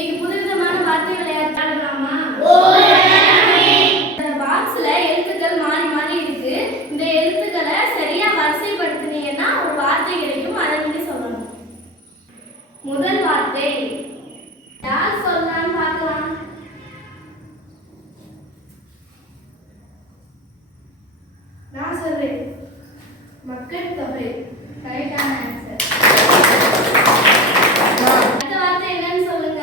இன்னைக்கு புதுவிதமான வார்த்தை விளையாடலாமா? இந்த பாக்ஸ்ல எழுத்துக்கள் மாறி மாறி இருக்கு. இந்த எழுத்துக்களை சரியா வரிசைப்படுத்தினீங்கன்னா ஒரு வார்த்தை கிடைக்கும். அதை நீங்க சொல்லணும். முதல் வார்த்தை யார் சொல்லலாம்னு பார்க்கலாம். நான் சொல்றேன். மக்கள் தொகை. கரெக்டான ஆன்சர். அடுத்த வார்த்தை என்னன்னு சொல்லுங்க.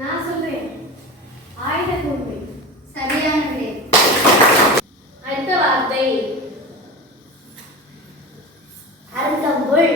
நான் சொல்றேன். ஆயுத கூர்மை. சரியான விடை. அடுத்த வார்த்தை அருகம்புல்.